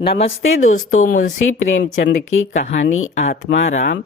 नमस्ते दोस्तों, मुंशी प्रेमचंद की कहानी आत्मा राम।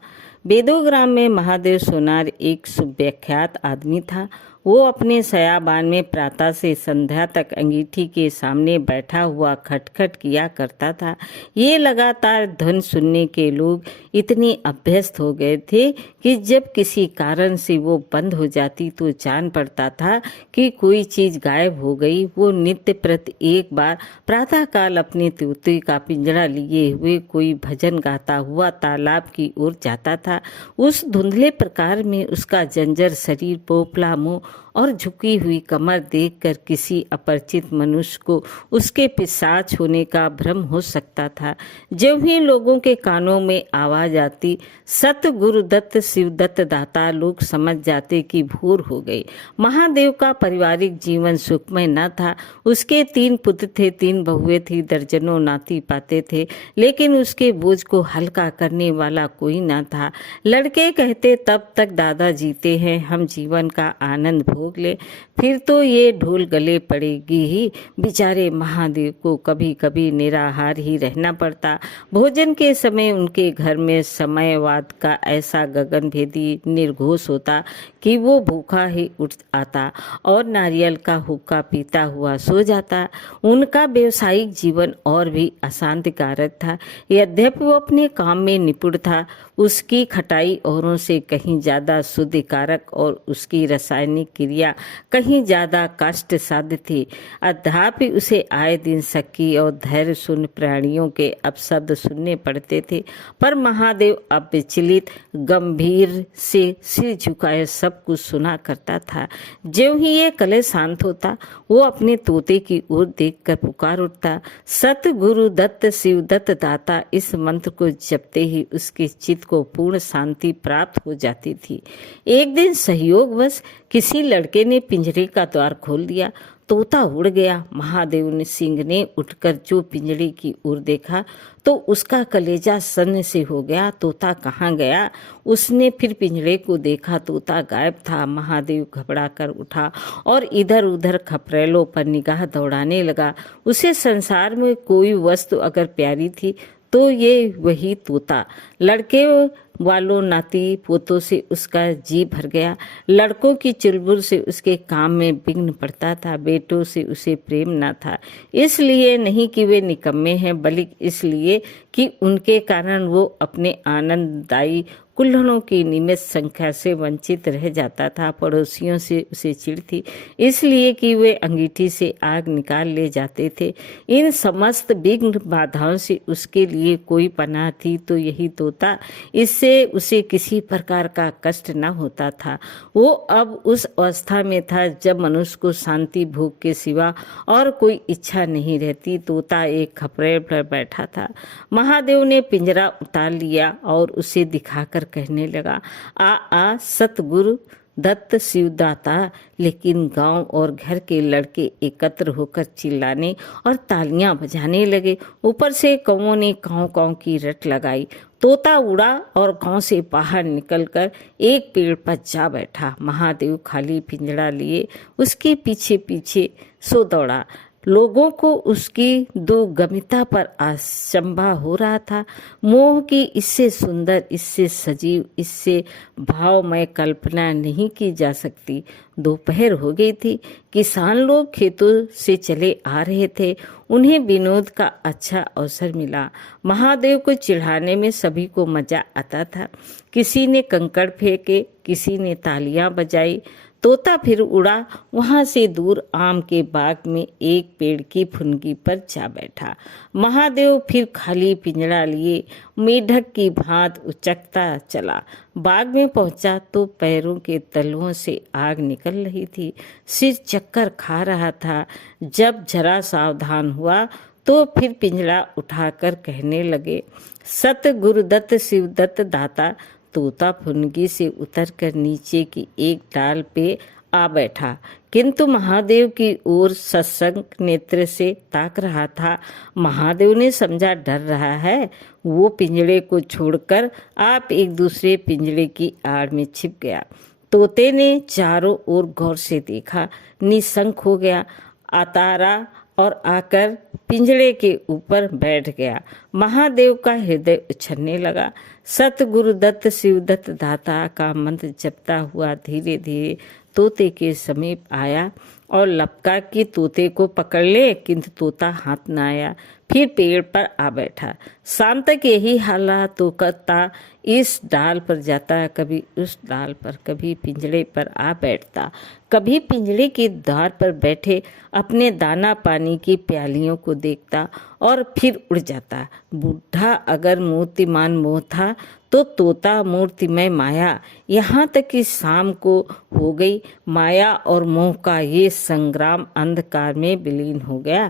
बेदोग्राम में महादेव सोनार एक सुविख्यात आदमी था। वो अपने सयाबान में प्रातः से संध्या तक अंगीठी के सामने बैठा हुआ खटखट किया करता था। ये लगातार ध्वनि सुनने के लोग इतने अभ्यस्त हो गए थे कि जब किसी कारण से वो बंद हो जाती तो जान पड़ता था कि कोई चीज गायब हो गई। वो नित्य प्रति एक बार प्रातःकाल अपने तोते का पिंजरा लिए हुए कोई भजन गाता हुआ तालाब की ओर जाता था। उस धुंधले प्रकार में उसका जंजर शरीर, पोपला मुंह और झुकी हुई कमर देखकर किसी अपरिचित मनुष्य को उसके पिशाच होने का भ्रम हो सकता था। जब ही लोगों के कानों में आवाज आती, सत गुरुदत्त शिवदत्त दाता, लोग समझ जाते कि भूर हो गई। महादेव का पारिवारिक जीवन सुखमय न था। उसके 3 पुत्र थे, 3 बहुएं थी, दर्जनों नाती पाते थे, लेकिन उसके बोझ को हल्का करने वाला कोई न था। लड़के कहते, तब तक दादा जीते हैं, हम जीवन का आनंद भोग ले, फिर तो ये ढोल गले पड़ेगी ही। बेचारे महादेव को कभी कभी निराहार ही रहना पड़ता। भोजन के समय उनके घर में समयवाद का ऐसा गगनभेदी निर्घोष होता कि वो भूखा ही उठ आता और नारियल का हुक्का पीता हुआ सो जाता। उनका व्यवसायिक जीवन और भी अशांतिकारक था। यद्यपि वो अपने काम में निपुण था, उसकी खटाई औरों से कहीं ज्यादा शुद्धिकारक और उसकी रासायनिक क्रिया कहीं ज्यादा कष्ट साध्य थी। अद्यापि उसे आए दिन सकी और धैर्य शून्य प्राणियों के अपशब्द सुनने पड़ते थे, पर महादेव अविचलित गंभीर से सिर झुकाए सब कुछ सुना करता था। जो ही ये कले शांत होता, वो अपने तोते की ओर देखकर पुकार उठता, सत गुरु दत्त शिव दत्त दाता। इस मंत्र को जपते ही उसके चित्त को पूर्ण शांति प्राप्त हो जाती थी। एक दिन सहयोगवश किसी लड़के ने पिंजरे का द्वार खोल दिया। तोता उड़ गया। महादेव सिंह ने उठकर जो पिंजरे की ओर देखा तो उसका कलेजा सन्न से हो गया। तोता कहाँ गया? उसने फिर पिंजरे को देखा, तोता गायब था। महादेव घबरा कर उठा और इधर उधर खपरेलों पर निगाह दौड़ाने लगा। उसे संसार में कोई वस्तु अगर प्यारी थी तो ये वही तोता। लड़के वालों नाती पोतों से उसका जी भर गया। लड़कों की चुलबुल से उसके काम में विघ्न पड़ता था। बेटों से उसे प्रेम न था, इसलिए नहीं कि वे निकम्मे हैं, बल्कि इसलिए कि उनके कारण वो अपने आनंददायी कुल्हड़ों की नियमित संख्या से वंचित रह जाता था। पड़ोसियों से उसे चिढ़ थी, इसलिए कि वे अंगीठी से आग निकाल ले जाते थे। इन समस्त विघ्न बाधाओं से उसके लिए कोई पनाह थी तो यही तोता। इससे उसे किसी प्रकार का कष्ट न होता था। वो अब उस अवस्था में था जब मनुष्य को शांति भोग के सिवा और कोई इच्छा नहीं रहती। तोता एक खपरेल पर बैठा था। महादेव ने पिंजरा उतार लिया और उसे दिखाकर कहने लगा, आ सतगुरु दत्त शिवदाता। लेकिन गांव और घर के लड़के एकत्र होकर चिल्लाने और तालियां बजाने लगे। ऊपर से कौओं ने काँव काँव की रट लगाई। तोता उड़ा और गांव से बाहर निकलकर एक पेड़ पर जा बैठा। महादेव खाली पिंजरा लिए उसके पीछे पीछे सो दौड़ा। लोगों को उसकी दुर्गमिता पर आशंभा हो रहा था। मोह की इससे सुंदर, इससे सजीव, इससे भावमय कल्पना नहीं की जा सकती। दोपहर हो गई थी। किसान लोग खेतों से चले आ रहे थे। उन्हें विनोद का अच्छा अवसर मिला। महादेव को चिढ़ाने में सभी को मजा आता था। किसी ने कंकड़ फेंके, किसी ने तालियां बजाई। तोता फिर उड़ा। वहां से दूर आम के बाग में एक पेड़ की फुनगी पर जा बैठा। महादेव फिर खाली पिंजरा लिए मेढक की भांत उचकता चला। बाग में पहुंचा तो पैरों के तलवों से आग निकल रही थी। सिर चक्कर खा रहा था। जब जरा सावधान हुआ तो फिर पिंजरा उठाकर कहने लगे, सत गुरुदत्त शिवदत्त दाता। तोता फुनगी से उतरकर नीचे की एक डाल पे आ बैठा, किंतु महादेव की ओर सत्संग नेत्र से ताक रहा था। महादेव ने समझा डर रहा है। वो पिंजड़े को छोड़कर आप एक दूसरे पिंजड़े की आड़ में छिप गया। तोते ने चारों ओर गौर से देखा, निशंक हो गया। अतारा और आकर पिंजड़े के ऊपर बैठ गया। महादेव का हृदय उछलने लगा। सत गुरुदत्त शिवदत्त दाता का मंत्र जपता हुआ धीरे धीरे तोते के समीप आया और लपका कि तोते को पकड़ ले, किंतु तोता हाथ न आया। फिर पेड़ पर आ बैठा। शाम तक यही हाल रहा। तोता इस डाल पर जाता, कभी उस डाल पर, कभी पिंजड़े पर आ बैठता, कभी पिंजड़े के द्वार पर बैठे अपने दाना पानी की प्यालियों को देखता और फिर उड़ जाता। बूढ़ा अगर मूर्तिमान मोह था तो तोता मूर्तिमय माया। यहाँ तक कि शाम को हो गई। माया और मोह का ये संग्राम अंधकार में विलीन हो गया।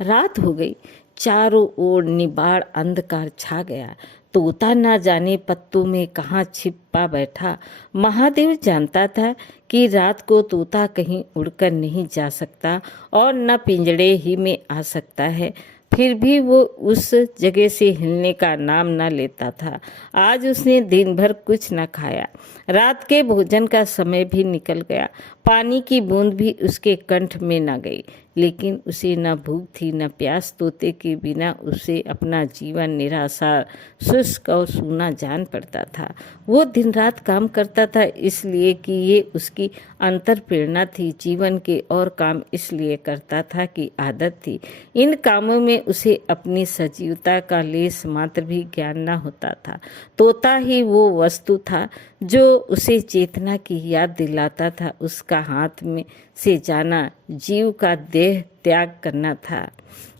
रात हो गई। चारों ओर निबाड़ अंधकार छा गया। तोता न जाने पत्तों में कहाँ छिपा बैठा। महादेव जानता था कि रात को तोता कहीं उड़कर नहीं जा सकता और न पिंजड़े ही में आ सकता है। फिर भी वो उस जगह से हिलने का नाम न लेता था। आज उसने दिन भर कुछ न खाया। रात के भोजन का समय भी निकल गया। पानी की बूंद भी उसके कंठ में न गई, लेकिन उसे न भूख थी न प्यास। तोते के बिना उसे अपना जीवन निराशार, शुष्क और सूना जान पड़ता था। वो दिन रात काम करता था इसलिए कि ये उसकी अंतर प्रेरणा थी। जीवन के और काम इसलिए करता था कि आदत थी। इन कामों में उसे अपनी सजीवता का लेस मात्र भी ज्ञान न होता था। तोता ही वो वस्तु था जो उसे चेतना की याद दिलाता था। उसका हाथ में से जाना जीव का देह त्याग करना था।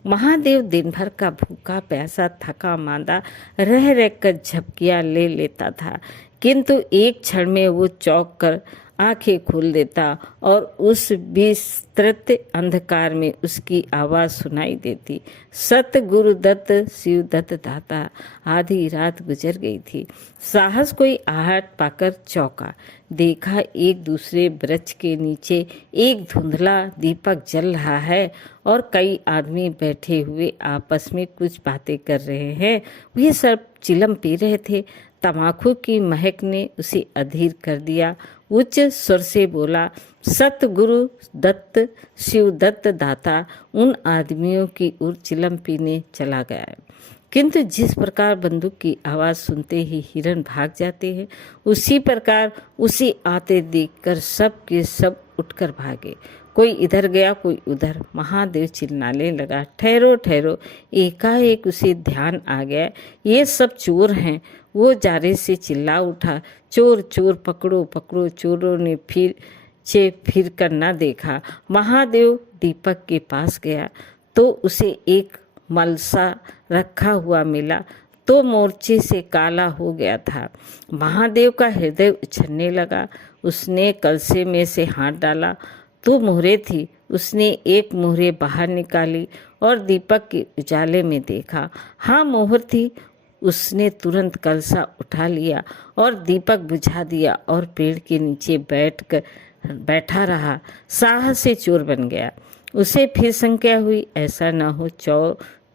महादेव दिन भर का भूखा प्यासा थका मांदा रह रहकर झपकियां ले लेता था, किंतु एक क्षण में वो चौंक कर आंखें खोल देता और उस विस्तृत अंधकार में उसकी आवाज सुनाई देती। सत गुरुदत्त शिवदत्त दाता। आधी रात गुजर गई थी। साहस कोई आहट पाकर चौंका। देखा एक दूसरे वृक्ष के नीचे एक धुंधला दीपक जल रहा है और कई आदमी बैठे हुए आपस में कुछ बातें कर रहे हैं। वे सब चिलम पी रहे थे। तम्बाकू की महक ने उसे अधीर कर दिया। उच्च स्वर से बोला, सतगुरु दत्त शिवदत्त दाता उन आदमियों की ओर चिलम पीने चला गया। किंतु जिस प्रकार बंदूक की आवाज सुनते ही हिरन भाग जाते हैं, उसी प्रकार उसे आते देखकर सब के सब उठकर भागे। कोई इधर गया, कोई उधर। महादेव चिल्लाने लगा, ठहरो ठहरो। एकाएक उसे ध्यान आ गया, ये सब चोर हैं। वो जारे से चिल्ला उठा, चोर चोर, पकड़ो पकड़ो। चोरों ने फिर कर न देखा। महादेव दीपक के पास गया तो उसे एक मलसा रखा हुआ मिला तो मोर्चे से काला हो गया था। महादेव का हृदय उछलने लगा। उसने कलसे में से हाथ डाला तो मोहरे थी। उसने एक मोहरे बाहर निकाली और दीपक के उजाले में देखा। हाँ, मोहर थी। उसने तुरंत कलसा उठा लिया और दीपक बुझा दिया और पेड़ के नीचे बैठा रहा। साहस से चोर बन गया। उसे फिर शंका हुई, ऐसा न हो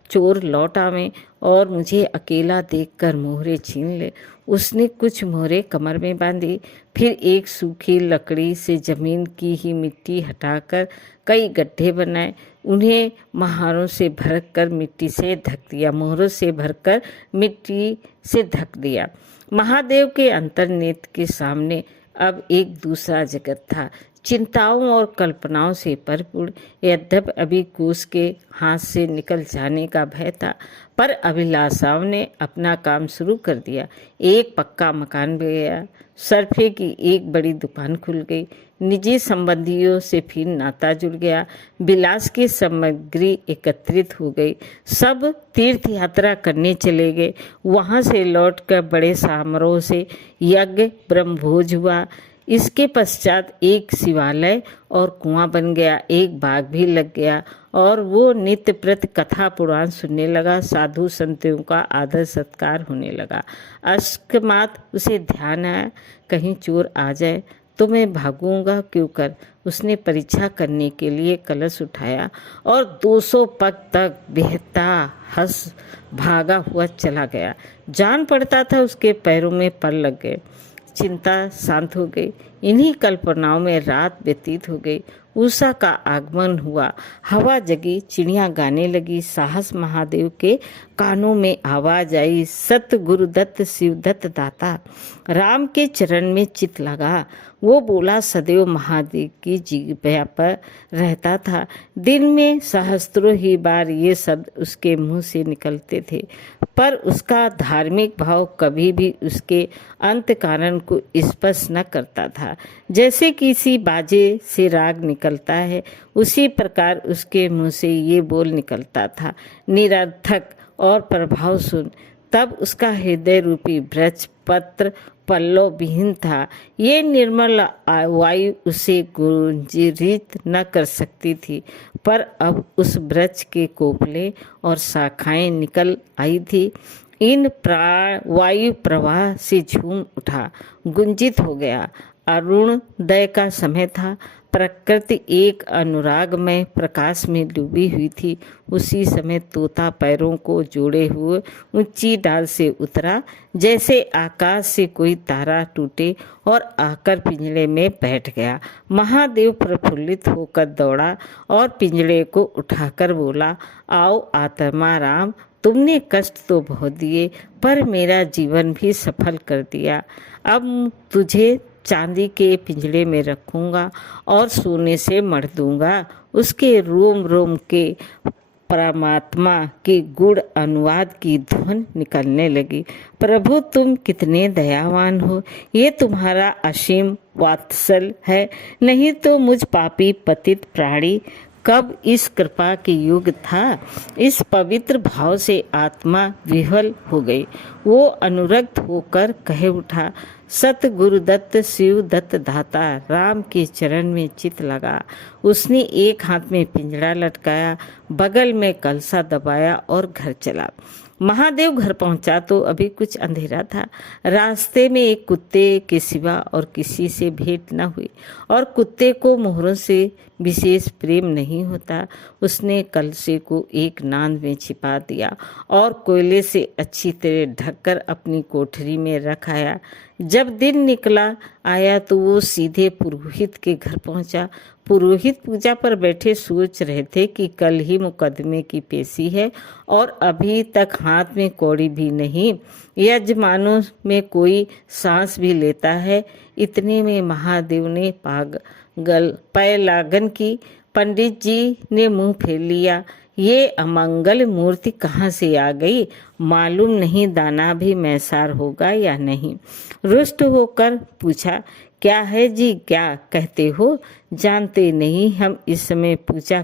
चोर लौट आवे और मुझे अकेला देखकर मोहरे छीन ले। उसने कुछ मोहरे कमर में बांधी, फिर एक सूखी लकड़ी से जमीन की ही मिट्टी हटाकर कई गड्ढे बनाए। उन्हें महारों से भरकर मिट्टी से ढक दिया। मोहरों से भरकर मिट्टी से ढक दिया। महादेव के अंतर्नेत्र के सामने अब एक दूसरा जगत था, चिंताओं और कल्पनाओं से भरपूर। यद्यपि अभी कूस के हाथ से निकल जाने का भय था, पर अभिलाषाओं ने अपना काम शुरू कर दिया। एक पक्का मकान बन गया, सरफे की एक बड़ी दुकान खुल गई, निजी संबंधियों से फिर नाता जुड़ गया, विलास की सामग्री एकत्रित हो गई। सब तीर्थ यात्रा करने चले गए। वहाँ से लौटकर बड़े समारोह से यज्ञ ब्रह्मभोज हुआ। इसके पश्चात एक शिवालय और कुआं बन गया, एक बाग भी लग गया और वो नित्य प्रति कथा पुराण सुनने लगा। साधु संतों का आदर सत्कार होने लगा। अकस्मात उसे ध्यान आया, कहीं चोर आ जाए तो मैं भागूंगा क्यों कर। उसने परीक्षा करने के लिए कलश उठाया और 200 पग तक बेहता हंस भागा हुआ चला गया। जान पड़ता था उसके पैरों में पर लग गए। चिंता शांत हो गई। इन्हीं कल्पनाओं में रात व्यतीत हो गई। उषा का आगमन हुआ, हवा जगी, चिड़िया गाने लगी, साहस महादेव के कानों में आवाज आई, सत गुरुदत्त शिवदत्त दाता। राम के चरण में चित लगा, वो बोला सदैव महादेव की जिह्वा पर रहता था। दिन में सहस्त्रों ही बार ये शब्द उसके मुंह से निकलते थे, पर उसका धार्मिक भाव कभी भी उसके अंत कारण को स्पर्श न करता था। जैसे किसी बाजे से राग निकलता है, उसी प्रकार उसके मुंह से ये बोल निकलता था, निरर्थक और प्रभाव सुन। तब उसका हृदय रूपी वृक्ष पत्र पल्लव विहीन था। ये निर्मल वायु उसे गुंजित न कर सकती थी, पर अब उस वृक्ष के कोपले और शाखाएं निकल आई थी। इन वायु प्रवाह से झूम उठा, गुंजित हो गया। अरुणोदय का समय था। प्रकृति एक अनुरागमय प्रकाश में डूबी हुई थी। उसी समय तोता पैरों को जोड़े हुए ऊंची डाल से उतरा, जैसे आकाश से कोई तारा टूटे, और आकर पिंजड़े में बैठ गया। महादेव प्रफुल्लित होकर दौड़ा और पिंजड़े को उठाकर बोला, आओ आत्मा राम, तुमने कष्ट तो बहुत दिए, पर मेरा जीवन भी सफल कर दिया। अब तुझे चांदी के पिंजड़े में रखूंगा और सोने से मढ़ दूंगा। उसके रोम रोम के परमात्मा के गुण अनुवाद की धुन निकलने लगी। प्रभु तुम कितने दयावान हो, ये तुम्हारा असीम वात्सल है, नहीं तो मुझ पापी पतित प्राणी कब इस कृपा के युग था। इस पवित्र भाव से आत्मा विह्वल हो गई। वो अनुरक्त होकर कह उठा, सत गुरुदत्त शिव दत्त दाता। राम के चरण में चित लगा। उसने एक हाथ में पिंजड़ा लटकाया, बगल में कलसा दबाया और घर चला। महादेव घर पहुंचा तो अभी कुछ अंधेरा था। रास्ते में एक कुत्ते के सिवा और किसी से भेंट न हुई, और कुत्ते को मोहरों से विशेष प्रेम नहीं होता। उसने कलसे को एक नांद में छिपा दिया और कोयले से अच्छी तरह ढककर अपनी कोठरी में रख आया। जब दिन निकला आया तो वो सीधे पुरोहित के घर पहुंचा। पुरोहित पूजा पर बैठे सोच रहे थे कि कल ही मुकदमे की पेशी है और अभी तक हाथ में कौड़ी भी नहीं, यजमानों में कोई सांस भी लेता है। इतने में महादेव ने पैलागन की। पंडित जी ने मुंह फेर लिया, ये अमंगल मूर्ति कहाँ से आ गई, मालूम नहीं दाना भी मैसार होगा या नहीं। रुष्ट होकर पूछा, क्या है जी, क्या कहते हो? जानते नहीं, हम इस समय पूजा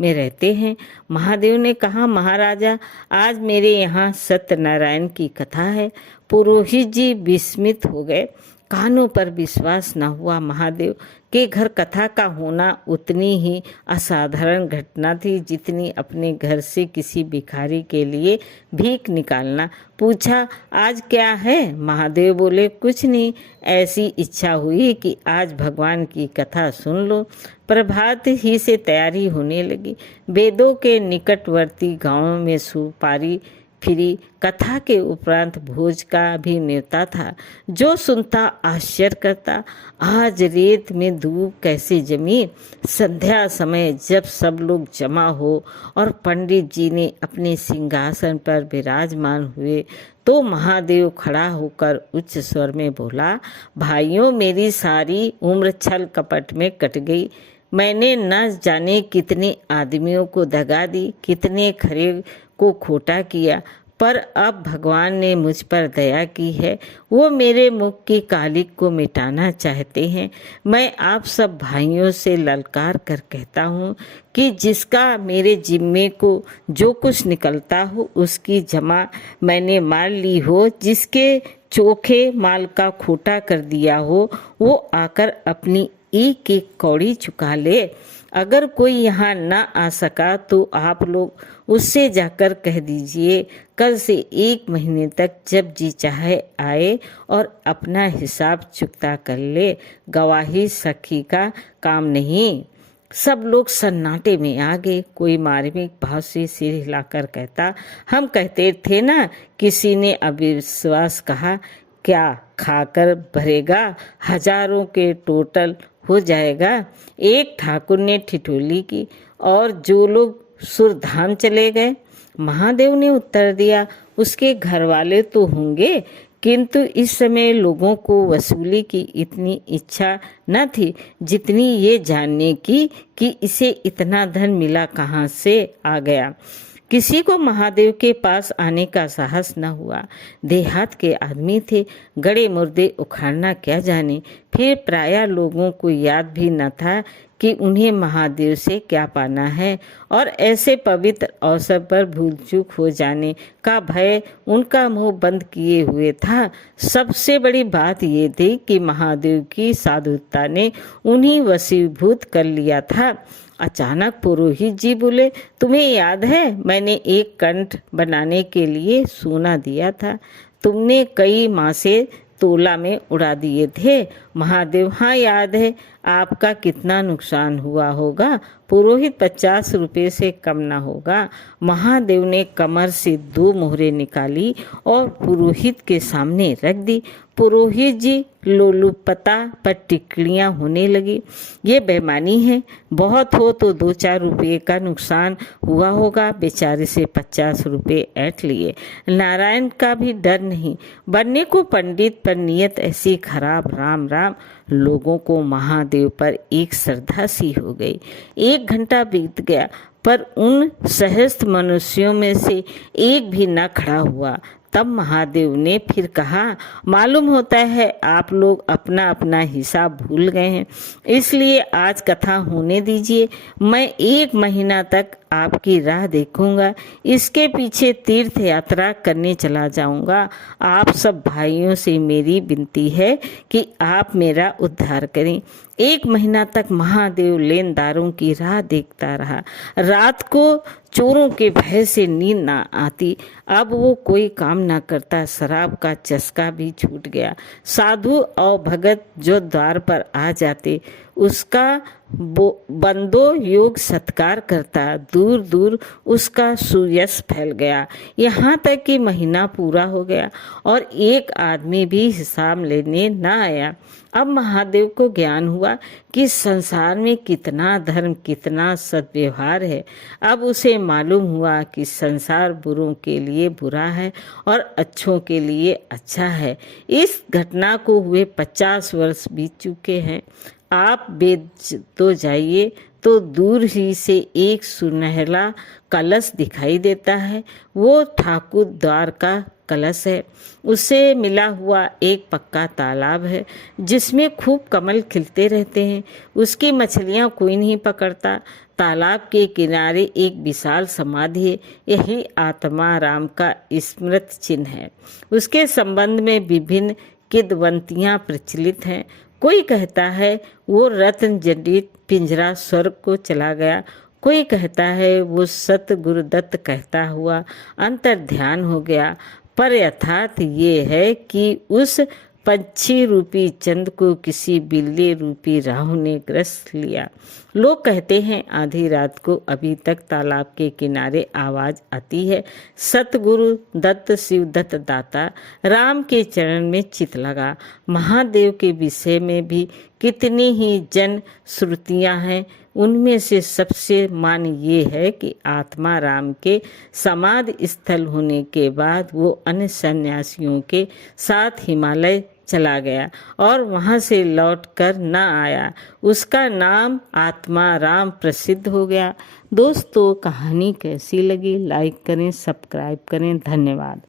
में रहते हैं। महादेव ने कहा, महाराजा आज मेरे यहाँ सत्यनारायण की कथा है। पुरोहित जी विस्मित हो गए, कानों पर विश्वास न हुआ। महादेव के घर कथा का होना उतनी ही असाधारण घटना थी जितनी अपने घर से किसी भिखारी के लिए भीख निकालना। पूछा, आज क्या है? महादेव बोले, कुछ नहीं, ऐसी इच्छा हुई कि आज भगवान की कथा सुन लो। प्रभात ही से तैयारी होने लगी। वेदों के निकटवर्ती गांवों में सुपारी फिरी। कथा के उपरांत भोज का भी न्योता था। जो सुनता आश्चर्य करता, आज रेत में धूप कैसे जमी। संध्या समय जब सब लोग जमा हो और पंडित जी ने अपने सिंहासन पर विराजमान हुए तो महादेव खड़ा होकर उच्च स्वर में बोला, भाइयों, मेरी सारी उम्र छल कपट में कट गई। मैंने न जाने कितने आदमियों को दगा दी, कितने खरे को खोटा किया, पर अब भगवान ने मुझ पर दया की है। वो मेरे मुख की कालिक को मिटाना चाहते हैं। मैं आप सब भाइयों से ललकार कर कहता हूँ कि जिसका मेरे जिम्मे को जो कुछ निकलता हो उसकी जमा मैंने मार ली हो, जिसके चोखे माल का खोटा कर दिया हो, वो आकर अपनी एक एक कौड़ी चुका ले। अगर कोई यहाँ न आ सका तो आप लोग उससे जाकर कह दीजिए, कल से 1 महीने तक जब जी चाहे आए और अपना हिसाब चुकता कर ले। गवाही सखी का काम नहीं। सब लोग सन्नाटे में आ गए। कोई मार्मिक भाव से सिर हिलाकर कहता, हम कहते थे ना। किसी ने अविश्वास कहा, क्या खाकर भरेगा? हजारों के टोटल हो जाएगा। एक ठाकुर ने ठिठोली की, और जो लोग सुरधाम चले गए। महादेव ने उत्तर दिया, उसके घर वाले तो होंगे, किंतु इस समय लोगों को वसूली की इतनी इच्छा न थी जितनी ये जानने की कि इसे इतना धन मिला कहाँ से आ गया। किसी को महादेव के पास आने का साहस न हुआ। देहात के आदमी थे, गड़े मुर्दे उखाड़ना क्या जाने। फिर प्रायः लोगों को याद भी न था कि उन्हें महादेव से क्या पाना है, और ऐसे पवित्र अवसर पर भूल चूक हो जाने का भय उनका मुंह बंद किए हुए था। सबसे बड़ी बात ये थी कि महादेव की साधुता ने उन्हें वशीभूत कर लिया था। अचानक पुरोहित जी बोले, तुम्हें याद है मैंने एक कंठ बनाने के लिए सोना दिया था, तुमने कई मासे तोला में उड़ा दिए थे। महादेव, हाँ याद है। आपका कितना नुकसान हुआ होगा? पुरोहित, 50 रुपये से कम ना होगा। महादेव ने कमर से 2 मोहरें निकाली और पुरोहित के सामने रख दी। पुरोहित जी लोलुपता पर टिकड़ियां होने लगी। ये बेईमानी है, बहुत हो तो 2-4 रुपये का नुकसान हुआ होगा। बेचारे से 50 रुपये ऐंठ लिए। नारायण का भी डर नहीं, बनने को पंडित पर नियत ऐसी खराब। राम राम। लोगों को महादेव पर एक श्रद्धा सी हो गई। 1 घंटा बीत गया, पर उन सहस्त्र मनुष्यों में से एक भी न खड़ा हुआ। तब महादेव ने फिर कहा, मालूम होता है आप लोग अपना अपना हिसाब भूल गए हैं, इसलिए आज कथा होने दीजिए। मैं 1 महीना तक आपकी राह देखूंगा, इसके पीछे तीर्थ यात्रा करने चला जाऊंगा। आप सब भाइयों से मेरी विनती है कि आप मेरा उद्धार करें। 1 महीना तक महादेव लेनदारों की राह देखता रहा। रात को चोरों के भय से नींद ना आती। अब वो कोई काम ना करता। शराब का चस्का भी छूट गया। साधु और भगत जो द्वार पर आ जाते, उसका बंदो योग सत्कार करता। दूर दूर उसका सुयश फैल गया। यहाँ तक कि महीना पूरा हो गया और एक आदमी भी हिसाब लेने न आया। अब महादेव को ज्ञान हुआ कि संसार में कितना धर्म, कितना सद्व्यवहार है। अब उसे मालूम हुआ कि संसार बुरों के लिए बुरा है और अच्छों के लिए अच्छा है। इस घटना को हुए 50 वर्ष बीत चुके हैं। आप वेद तो जाइए तो दूर ही से एक सुनहला कलश दिखाई देता है। वो ठाकुर द्वार का कलश है। उससे मिला हुआ एक पक्का तालाब है जिसमें खूब कमल खिलते रहते हैं। उसकी मछलियां कोई नहीं पकड़ता। तालाब के किनारे एक विशाल समाधि है। यही आत्मा राम का स्मृत चिन्ह है। उसके संबंध में विभिन्न किंवदंतियां प्रचलित हैं। कोई कहता है वो रत्न जडित पिंजरा स्वर्ग को चला गया। कोई कहता है वो सत गुरुदत्त कहता हुआ अंतर ध्यान हो गया। पर यथार्थ ये है कि उस पंछी रूपी चंद को किसी बिल्ली रूपी राहु ने ग्रस लिया। लोग कहते हैं आधी रात को अभी तक तालाब के किनारे आवाज आती है। सतगुरु दत्त शिव दत्त दाता राम के चरण में चित लगा। महादेव के विषय में भी कितनी ही जन श्रुतियां हैं। उनमें से सबसे मान ये है कि आत्मा राम के समाधि स्थल होने के बाद वो अन्य सन्यासियों के साथ हिमालय चला गया और वहां से लौट कर न आया। उसका नाम आत्मा राम प्रसिद्ध हो गया। दोस्तों, कहानी कैसी लगी? लाइक करें, सब्सक्राइब करें। धन्यवाद।